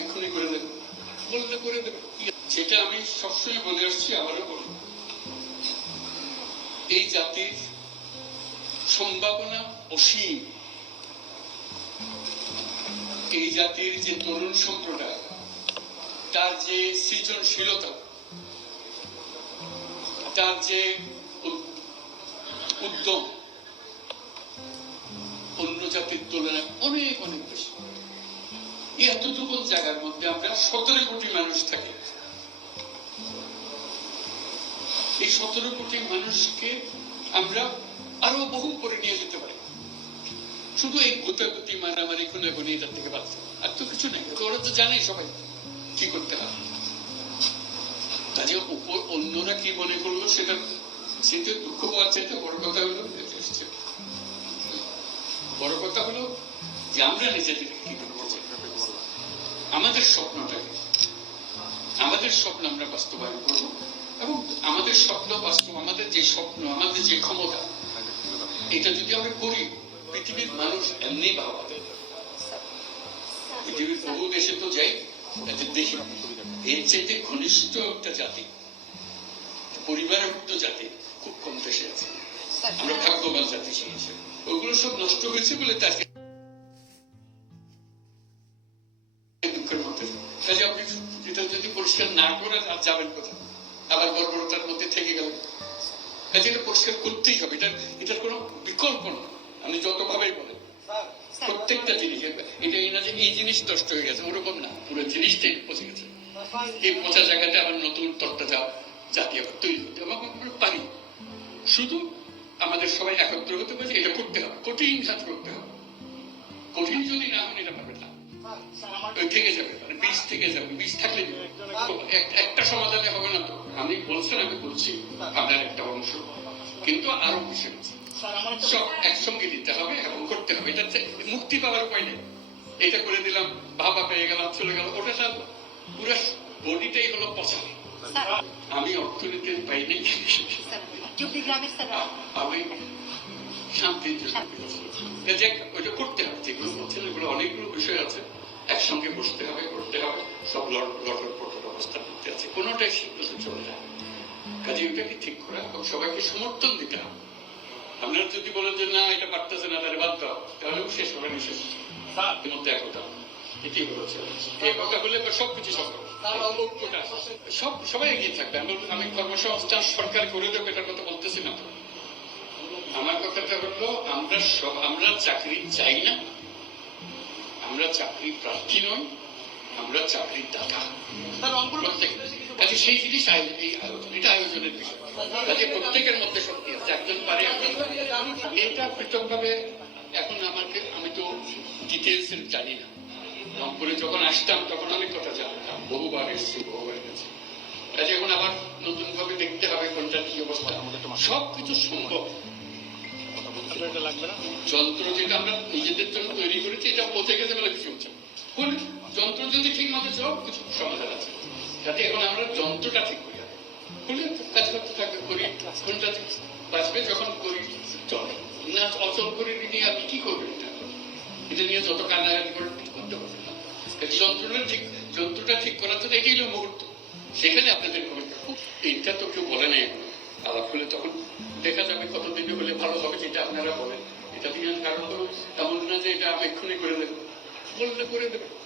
এক্ষুনি করে দেবে বললে করে দেবে যেটা আমি সবসময় বলে আসছি, আবারও বলি এই জাতির সম্ভাবনা অসীম। এই জাতির যে তরুণ সম্প্রদায়, তার যে সৃজনশীলতা, তার যে উদ্যম, অন্য জাতির তুলনায় অনেক অনেক বেশি। এতটুকু জায়গার মধ্যে আমরা সতেরো কোটি মানুষ থাকি। এই সতেরো কোটি মানুষকে আমরা আরও বহু করে নিয়ে যেতে পারি। শুধু এই গোতাগুতি, মারামারি খুনাগুনি এটার থেকে বাঁচতে আর তো কিছু নেই। ওরা তো জানেই সবাই কি করতে হবে কাজে উপর অন্যরা কি মনে করল সেটা সেটা দুঃখ চাইতে বড় কথা হলো বড় কথা হলো যে আমরা নিজেদের কি আমাদের স্বপ্নটাকে আমাদের স্বপ্ন আমরা বাস্তবায়ন করব এবং আমাদের স্বপ্ন বাস্তব, আমাদের যে স্বপ্ন, আমাদের যে ক্ষমতা, এটা যদি আমরা করি, পৃথিবীর মানুষ এমনি ভাবা পৃথিবীর বহু দেশে তো যাই দেখি, এর চাইতে ঘনিষ্ঠ একটা জাতি পরিবারভুক্ত জাতি খুব কম দেশে আছে। আমরা ভাগ্যবান জাতি সেই হিসেবে। ওগুলো সব নষ্ট হয়েছে বলে তাকে এটা যদি পরিষ্কার না করে আর যাবেন কোথায়? আবার বর্বরতার মধ্যে থেকে গেলেন। কাজে এটা পরিষ্কার করতেই হবে। এটা এটার কোনো বিকল্প না। আপনি যতভাবেই বলেন। প্রত্যেকটা জিনিস এটা এই না যে এই জিনিস নষ্ট হয়ে গেছে ওরকম না। পুরো জিনিসটাই পচে গেছে। এই পচা জায়গাতে আবার নতুন তত্ত্ব যা জাতি আবার তৈরি করতে হবে। এবং আমরা পারি। শুধু আমাদের সবাই একত্র হতে পারে এটা করতে হবে। কঠিন কাজ করতে হবে। কঠিন যদি না হন এটা পারবে থেকে যাবে মানে বীজ থেকে যাবে বীজ থাকলে একটা সমাধানে হবে না তো? আমি বলছেন আমি বলছি আপনার একটা অংশ। কিন্তু আরও বিষয় সব একসঙ্গে দিতে হবে এবং করতে হবে। এটা মুক্তি পাওয়ার উপায় নেই। এটা করে দিলাম ভাবা পেয়ে গেলাম চলে গেল ওটা তার পুরো বডিটাই হলো পচা আমি অর্থনীতির পাই নেই। আমি শান্তির জন্য ওইটা করতে হবে। যেগুলো বলছেন এগুলো অনেকগুলো বিষয় আছে। ওটাকে ঠিক করা এবং সবাইকে সমর্থন দিতে হবে। আপনারা যদি বলেন যে না এটা পারতেছে না তাহলে বাদ দাও তাহলেও শেষ হবে না শেষ মধ্যে একতা এটি হলো বললে এবার সবকিছু সম্ভব সব সবাই এগিয়ে থাকবে। আমি আমি কর্মসংস্থান সরকার করে দেবো এটার কথা বলতেছি না আমার কথাটা হলো আমরা সব আমরা চাকরি চাই না। আমরা চাকরি প্রার্থী নই। আমরা চাকরির দাতা কাজে সেই জিনিস আয়োজন এই আয়োজন এটা আয়োজনের বিষয়। কাজে প্রত্যেকের মধ্যে শক্তি আছে। একজন পারে একজন পারে। এটা পৃথকভাবে এখন আমাকে আমি তো ডিটেলস জানি না। রংপুরে যখন আসতাম তখন অনেক কথা জানতাম। বহুবার এসেছি বহুবার গেছি। কাজে এখন আবার নতুন ভাবে দেখতে হবে কোনটা কি অবস্থা। সব কিছু সম্ভব যন্ত্র যেটা আমরা নিজেদের জন্য তৈরি করেছি এটা পচে গেছে বলে কিছু হচ্ছে না। কোন যন্ত্র যদি ঠিক মতো সব কিছু সমাধান আছে। যাতে এখন আমরা যন্ত্রটা ঠিক করি। খুলে কাজ করতে থাকবে, করি কোনটা ঠিক বাঁচবে যখন করি, চলে। না, অচল করে নিয়ে আপনি কি করবেন এটা? এটা নিয়ে যত কান্নাকাটি করেন কিছু করতে পারবেন না। যন্ত্রটা ঠিক যন্ত্রটা ঠিক করার জন্য এটাই হলো মুহূর্ত। সেখানে আপনাদের ভূমিকা এইটা তো কেউ বলে নাই। এখনও। আলাপ তখন দেখা যাবে কতদিনে হলে ভালো হবে যেটা আপনারা বলেন। এটা দিয়ে কারণ হলো এমন না যে এটা আমি এক্ষুনি করে দেবো। বললে করে দেবো।